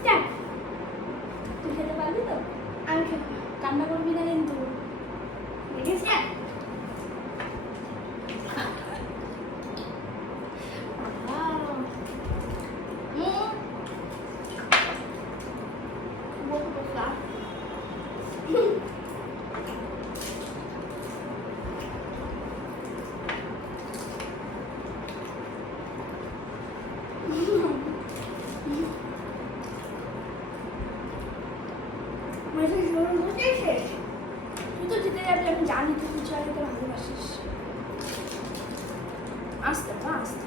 Start. তুই খেতে পারবি তো? আমি খেতে কান্না করবি না কিন্তু। Ready start. তুই তো জিতে যাবি, আমি জানি তুই কিছু আগে তো ভালোবাসিস। আসতে না আসতে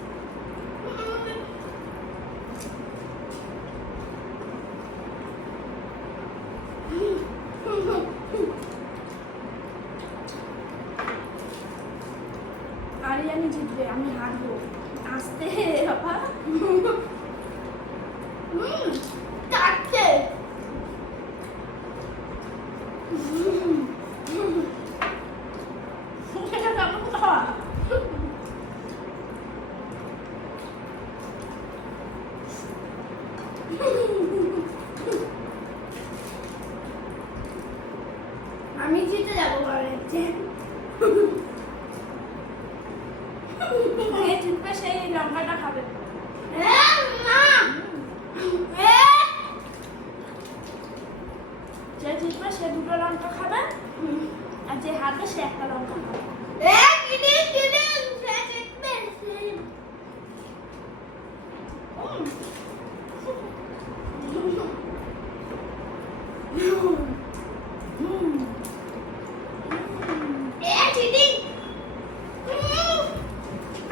আরিয়ানি জিতবে, আমি হারবো। আসতে বাবা। কাটছে। আমি জিতে যাবো মনে হচ্ছে। জিতবে সেই লঙ্কাটা খাবে। যে জিতবে সে দুটো লঙ্কা খাবে, আর যে হারবে সে একটা লঙ্কা খাবে।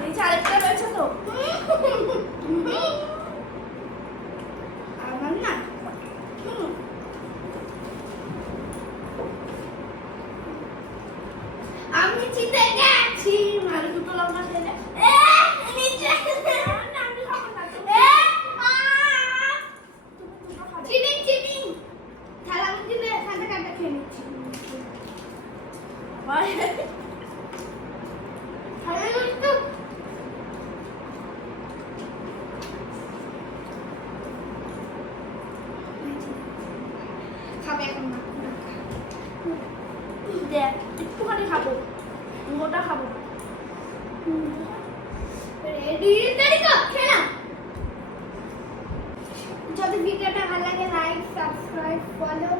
এই যে আরেকটা রয়েছে তো। আমার না আমি জিতে গেছি। আর দুটো লঙ্কা খেলে খাবে এখন না। দেখ একটুখানি খাবো, গোটা খাবো। রেডি তারিকা খেলা। যদি ভিডিওটা ভালো লাগে লাইক সাবস্ক্রাইব ফলো